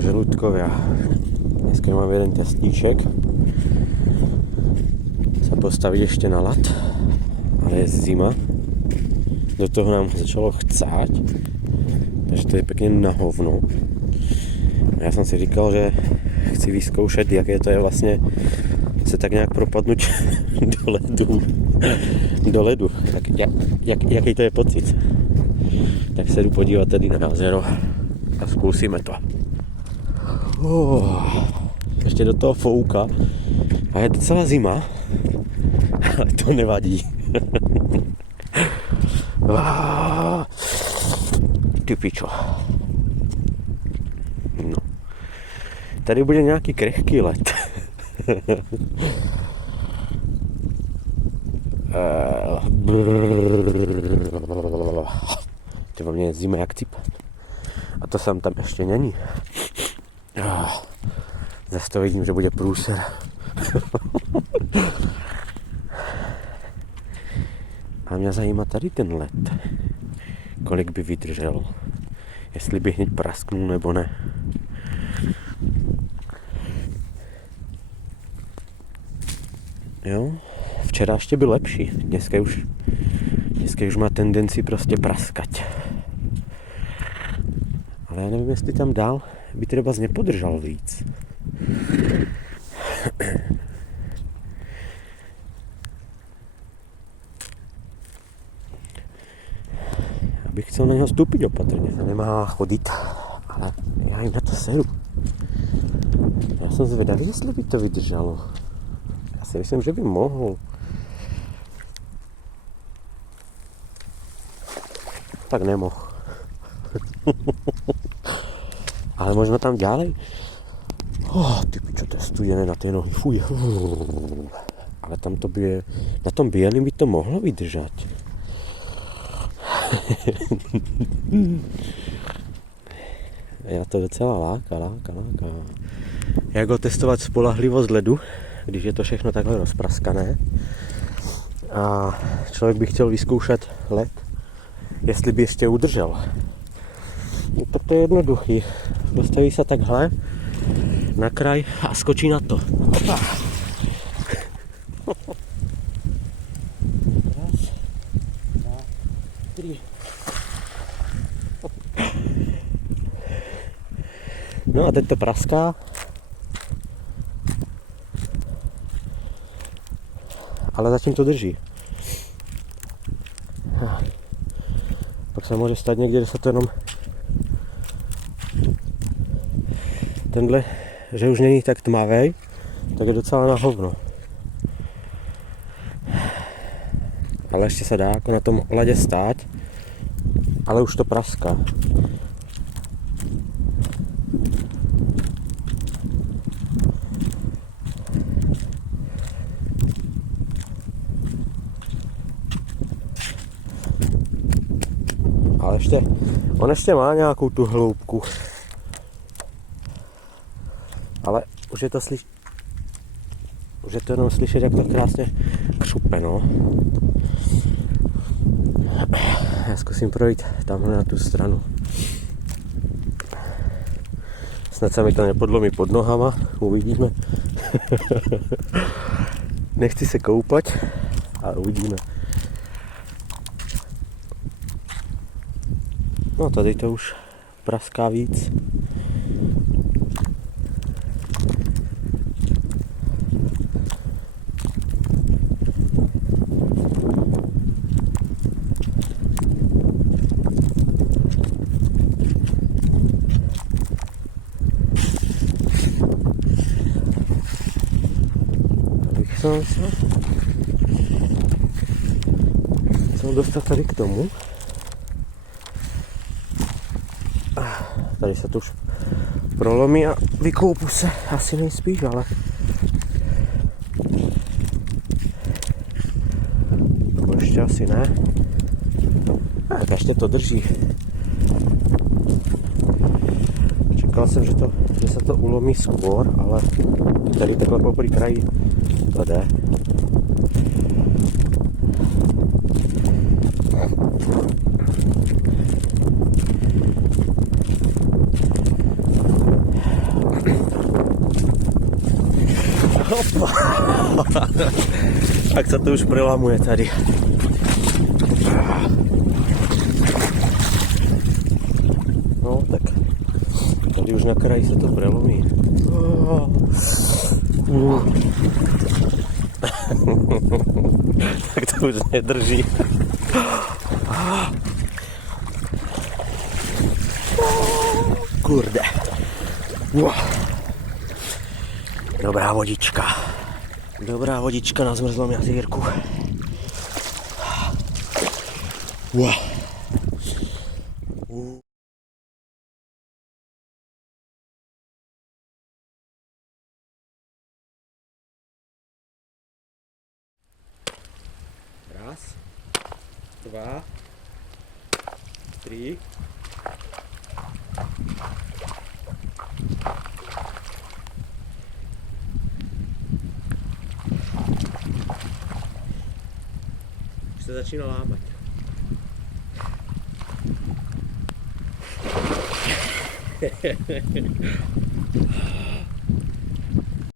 žaludkovia. Dneska mám jeden testíček. Sa postaviť ešte na lat, ale je zima. Do toho nám začalo chcát, takže to je pekne na hovno. Já jsem si říkal, že chci vyzkoušet, jaké to je vlastně se tak nějak propadnout do ledu. Tak jaký to je pocit. Tak se jdu podívat tedy na jezero a zkusíme to. Ještě do toho fouka a je docela zima, ale to nevadí. Ty pičo. No. Tady bude nějaký křehký led. Ty vo mně je zima jak cip. A to sam tam ještě není. Zase to vidím, že bude průser. A mě zajímá tady ten led. Kolik by vydržel. Jestli by hned prasknul nebo ne. Jo, včera ještě byl lepší. Dneska už má tendenci prostě praskať. Ale já nevím, jestli tam dál by třeba nepodržal víc. Já bych chcel na něho stoupit opatrně, to nemá chodit, ale já jim na to seru. Já jsem zvědavý, jestli by to vydržalo. Já si myslím, že by mohl. Tak nemohl. Ale možno tam ďalej. Ty pičo, to je studené na té nohy. Fuj. Ale tam to by, na tom bělým by to mohlo vydržet. Já to docela láka. Jak ho testovat spolehlivost ledu, když je to všechno takhle rozpraskané. A člověk by chtěl vyzkoušet led, jestli by ještě udržel. No, tak to je jednoduchý. Dostaví se takhle na kraj a skočí na to. Opa. Raz, dva, tři. No a teď to praská. Ale zatím to drží. Pak se může stát někde, že se to jenom tenhle, že už není tak tmavý, tak je docela na hovno. Ale ještě se dá jako na tom ledě stát, ale už to praská. Ale on ještě má nějakou tu hloubku. Ale už je to jenom slyšet, jak to krásně křupe, no. Já zkusím projít tamhle na tu stranu. Snad se mi to nepodlomí pod nohama, uvidíme. Nechci se koupat, ale uvidíme. No tady to už praská víc. Chcel dostat tady k tomu. Tady se to už prolomí a vykoupu se. Asi nejspíš, ale ještě asi ne. Tak ještě to drží. Čekal jsem, že se to ulomí skôr, ale tady takhle popri kraji to jde. Opa. Tak sa to už prelamuje tady. No tak tady už na kraji sa to prelomí. Tak to už nedrží. Kurde. Dobrá vodička. Dobrá vodička na zmrzlom jazírku. Raz, dva, tri. Už se začíná lámať.